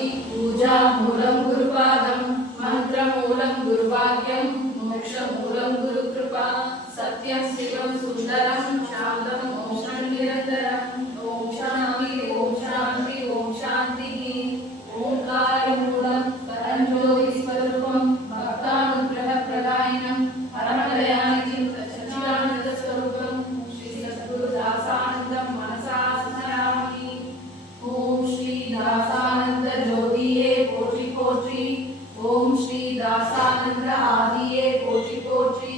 पूजामूलं गुरुपादं मन्त्रमूलं गुरुवाक्यं मोक्षमूलं गुरुकृपा सत्यं शिवं सुन्दरं शान्तं मोक्षं निरन्तरं ॐ शान्ति ॐ शान्तिः ओंकारमूलं परञ्ज्योतिस्वरूपं भक्तानुग्रहप्रदायिनं परमदयानिधिं सच्चिदानन्दस्वरूपं श्री सद्गुरुदासानन्दं मनसा स्मरामि। ओम श्री दासानंद ज्योतिये पोற்றி पोற்றி ओम श्री दासानंद आदिये पोற்றி पोற்றி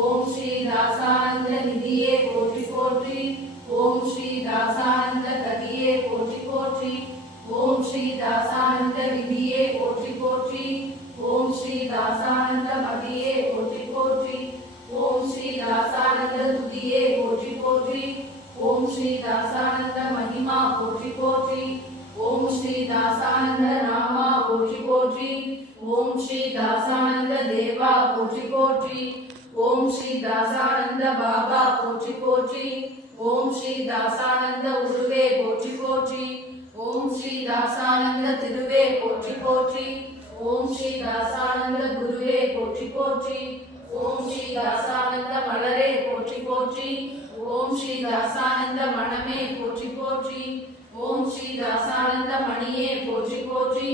ओम श्री दासानंद निधिये पोற்றி पोற்றி ओम श्री दासानंद गतिये पोற்றி पोற்றி ओम श्री दासानंद विधिये पोற்றி पोற்றி ओम श्री दासानंद मतिये पोற்றி पोற்றி ओम श्री दासानंद तुदिये पोற்றி पोற்றி ओम श्री दासानंद महिमा पोற்றி पोற்றி ओम श्री दासानंद नामा पोற்றி पोற்றி ओम श्री दासानंद देवा पोற்றி पोற்றி ओम श्री दासानंद बाबा पोற்றி पोற்றி ओम श्री दासानंद उरुवे पोற்றி पोற்றி ओम श्री दासानंद तिरुवे पोற்றி पोற்றி ओम श्री दासानंद गुरुवे पोற்றி पोற்றி ओम श्री दासानंद मलरे पोற்றி पोற்றி ओम श्री दासानंद मनमे पोற்றி पोற்றி ओम श्री दासानंद मणिये पोற்றி पोற்றி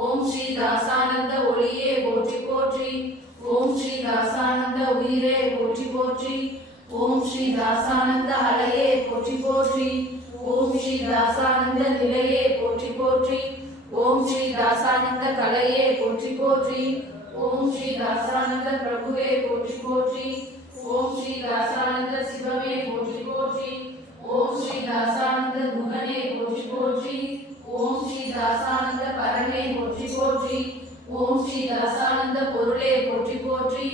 ओम श्री दासानंद ஒளியே போற்றி போற்றி ஓம் ஸ்ரீ தாசானந்த உயிரே போற்றி போற்றி ஓம் ஸ்ரீ தாசானந்த அலையே போற்றி போற்றி ஓம் ஸ்ரீ தாசானந்த நிலையே போற்றி போற்றி ஓம் ஸ்ரீ தாசானந்த கலையே போற்றி போற்றி ஓம் ஸ்ரீ தாசானந்த பிரபுவே போற்றி போற்றி ஓம் ஸ்ரீ தாசானந்த சிவமே போற்றி போற்றி ஓம் ஸ்ரீ தாசானந்த குகனே போற்றி போற்றி ஓம் ஸ்ரீ தாசானந்த பரமே போற்றி போற்றி ஓம் ஸ்ரீ தாசானந்த பொருளே போற்றி போற்றி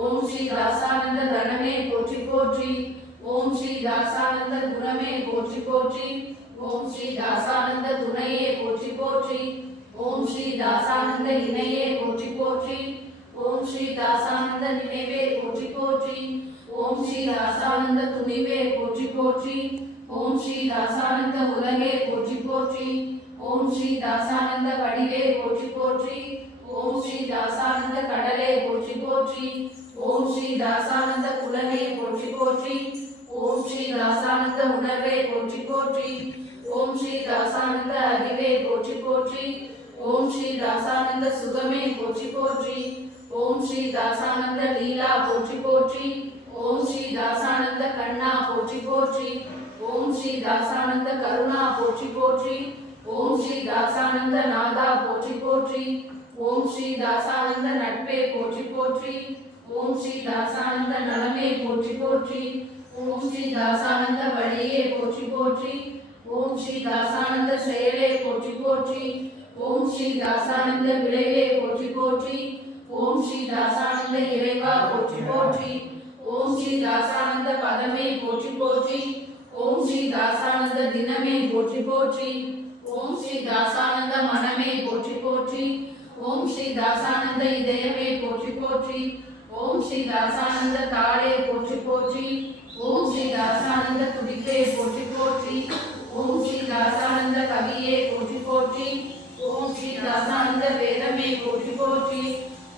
ஓம் ஸ்ரீ தாசானந்த தனமே போற்றி போற்றி ஓம் ஸ்ரீ தாசானந்த குணமே போற்றி போற்றி ஓம் ஸ்ரீ தாசானந்த துணையே போற்றி போற்றி ஓம் ஸ்ரீ தாசானந்த இணையே போற்றி போற்றி ஓம் ஸ்ரீ தாசானந்த நினைவே போற்றி போற்றி ஓம் ஸ்ரீ தாசானந்த துணிவே போற்றி போற்றி ஓம் ஸ்ரீ தாசானந்த உலகே போற்றி போற்றி ஓம் ஸ்ரீ தாசானந்த வடிவே போற்றி போற்றி ஓம் ஸ்ரீ தாசானந்த கடலே போற்றி போற்றி ஓம் ஸ்ரீ தாசானந்த குலமே போற்றி போற்றி ஓம் ஸ்ரீ தாசானந்த உணர்வே போற்றி போற்றி ஓம் ஸ்ரீ தாசானந்த அறிவே போற்றி போற்றி ஓம் ஸ்ரீ தாசானந்த சுகமே போற்றி போற்றி ஓம் ஸ்ரீ தாசானந்த லீலா போற்றி போற்றி ஓம் ஸ்ரீ தாசானந்த கண்ணா போற்றி போற்றி ஓம் ஸ்ரீ தாசானந்த கருணா போற்றி போற்றி ஓம் ஸ்ரீ தாசானந்த நாதா போற்றி போற்றி ஓம் ஸ்ரீ தாசானந்த நட்பே போற்றி போற்றி ஓம் ஸ்ரீ தாசானந்த நலமே போற்றி போற்றி ஓம் ஸ்ரீ தாசானந்த வழியே போற்றி போற்றி ஓம் ஸ்ரீ தாசானந்த செயலே போற்றி போற்றி ஓம் ஸ்ரீ தாசானந்த விளைவே போற்றி போற்றி ஓம் ஸ்ரீ தாசானந்த இறைவா போற்றி போற்றி ஓம் ஸ்ரீ தாசானந்த பதமே போற்றி போற்றி ஓம் ஸ்ரீ தாசானந்த தினமே போற்றி போற்றி ஓம் ஸ்ரீ தாசானந்த மனமே போற்றி போற்றி ஓம் ஸ்ரீ தாசானந்த இதயமே போற்றி போற்றி ஓம் ஸ்ரீ தாசானந்த தாளே போற்றி போற்றி ஓம் ஸ்ரீ தாசானந்த துடிப்பே போற்றி போற்றி ஓம் ஸ்ரீ தாசானந்த கவியே போற்றி போற்றி ஓம் ஸ்ரீ தாசானந்த வேதமே போற்றி போற்றி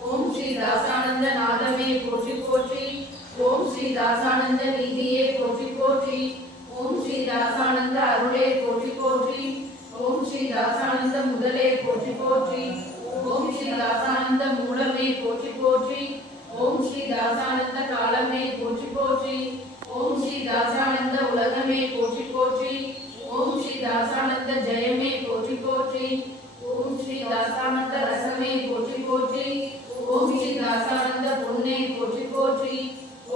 ஓம் ஸ்ரீ தாசானந்த நாதமே போற்றி போற்றி ஓம் ஸ்ரீ தாசானந்த நீதியே போற்றி போற்றி ஓம் ஸ்ரீ தாசானந்த அருளே போற்றி போற்றி ஓம் ஸ்ரீ தாசானந்த முதலே போற்றி போற்றி ஓம் ஸ்ரீ தாசானந்த மூலமே போற்றி போற்றி ஓம் ஸ்ரீ தாசானந்த காலமே போற்றி போற்றி ஓம் ஸ்ரீ தாசானந்த உலகமே போற்றி போற்றி ஓம் ஸ்ரீ தாசானந்த ஜெயமே போற்றி போற்றி ஓம் ஸ்ரீ தாசானந்த ரசமே போற்றி போற்றி ஓம் ஸ்ரீ தாசானந்த பொன்னே போற்றி போற்றி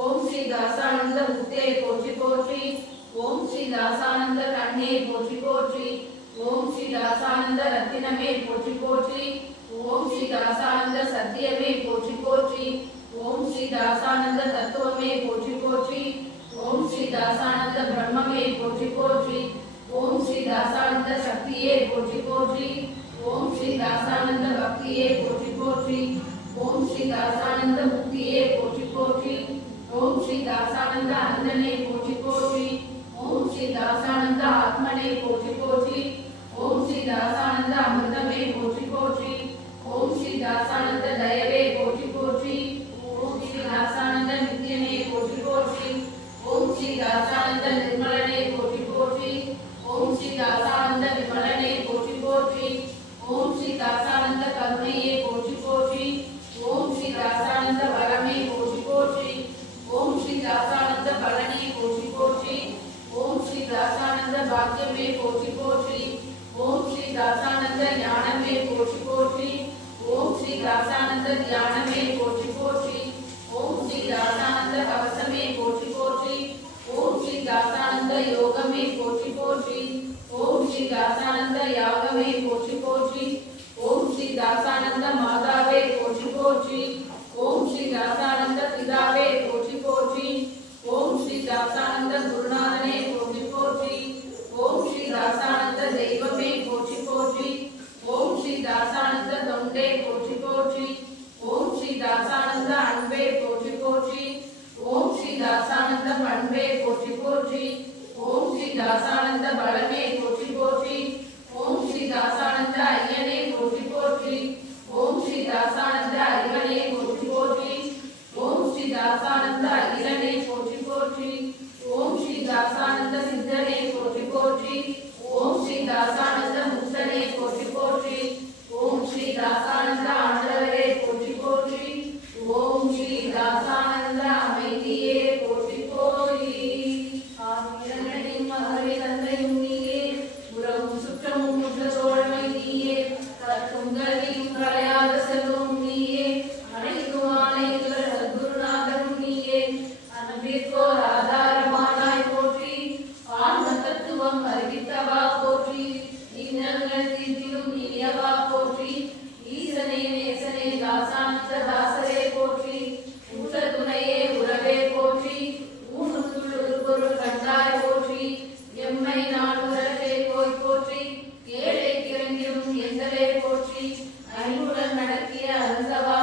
ஓம் ஸ்ரீ தாசானந்த முத்தே போற்றி போற்றி ஓம் ஸ்ரீ தாசானந்த கண்ணே போற்றி போற்றி ஓம் ஸ்ரீ தாசானந்த ரத்தினமே போற்றி போற்றி ஓம் ஸ்ரீ தாசானந்த சத்தியமே போற்றி போற்றி ஓம் ஸ்ரீ தாசானந்த தத்துவமே போற்றி போற்றி ஓம் ஸ்ரீ தாசானந்த பிரம்மமே போற்றி போற்றி ஓம் ஸ்ரீ தாசானந்த சக்தியே போற்றி போற்றி ஓம் ஸ்ரீ தாசானந்த பக்தியே போற்றி போற்றி ஓம் ஸ்ரீ தாசானந்த முக்தியே போற்றி போற்றி ஓம் ஸ்ரீ தாசானந்த அந்தனே போற்றி போற்றி ஓம் ஸ்ரீ தாசானந்த ஆத்மனே போற்றி போற்றி ஓம் ஸ்ரீ தாசானந்த அமிர்தமே தாசானந்த கருணையே போற்றி போற்றி. ஓம் ஸ்ரீ தாசானந்த வரமே போற்றி போற்றி. ஓம் ஸ்ரீ தாசானந்த பலனே போற்றி போற்றி. ஓம் ஸ்ரீ தாசானந்த பாக்கியமே போற்றி போற்றி. ஓம் ஸ்ரீ தாசானந்த ஞானமே போற்றி போற்றி. ஓம் ஸ்ரீ தாசானந்த தியானமே போற்றி போற்றி. ஓம் ஸ்ரீ தாசானந்த கவசமே போற்றி போற்றி. ஓம் ஸ்ரீ தாசானந்த யோகமே போற்றி போற்றி. ஓம் ஸ்ரீ தாசானந்த யாகமே போற்றி போற்றி. ஓம் ஸ்ரீ தாசானந்த மாதாவே போற்றி போற்றி. ஓம் ஸ்ரீ தாசானந்த பிதாவே போற்றி போற்றி. ஓம் ஸ்ரீ தாசானந்த குருநாதனே போற்றி போற்றி. ஓம் ஸ்ரீ தாசானந்த தெய்வமே போற்றி போற்றி. ஓம் ஸ்ரீ தாசானந்த தொண்டே போற்றி போற்றி. ஓம் ஸ்ரீ தாசானந்த அன்பே போற்றி போற்றி. ஓம் ஸ்ரீ தாசானந்த பண்பே போற்றி போற்றி. ஓம் ஸ்ரீ தாசானந்த பலமே போற்றி போற்றி. ஓம் ஸ்ரீ தாசானந்த ஐயனே போற்றி போற்றி. ஓம் ஸ்ரீ தாசானந்த அறிவனே போற்றி போற்றி. ஓம் ஸ்ரீ தாசானந்த அகிலனே போற்றி போற்றி. ஓம் ஸ்ரீ தாசானந்த சித்தனே போற்றி போற்றி. ஓம் ஸ்ரீ தாசானந்த முக்தனே போற்றி போற்றி. ஓம் ஸ்ரீ தாசானந்த ஆண்டவரே போற்றி போற்றி. ஓம் ஸ்ரீ தாசானந்த அமைதியே போற்றி போற்றி. ஆதிரங்கனையும் மகரே தந்தையும் நீயே, உறவும் சுற்றமும் உற்ற தோழமை நீயே, கற்கும் கல்வியும் களையாத செல்வமும் நீயே, அனைத்தும் ஆணையுள்ள சத்குருநாதரும் நீயே, அன்பிற்கோர் ஆதாரமானாய் போற்றி. ஆன்ம தத்துவம் அறிவித்தவா போற்றி. இன்னல்கள் தீர்த்திடும் இனியவா போற்றி. ஈசனே நேசனே தாசானந்த தாசரே போற்றி. உற்ற துணையே உறவே போற்றி. ஊனுக்குள் ஒரு பொருள் கண்டாய் போற்றி. எம்மை நான் உறவே போய் போற்றி. ஏழை கிறங்கிடும் எந்தவே போற்றி. ஐம்புடன் நடத்திய அருந்தவா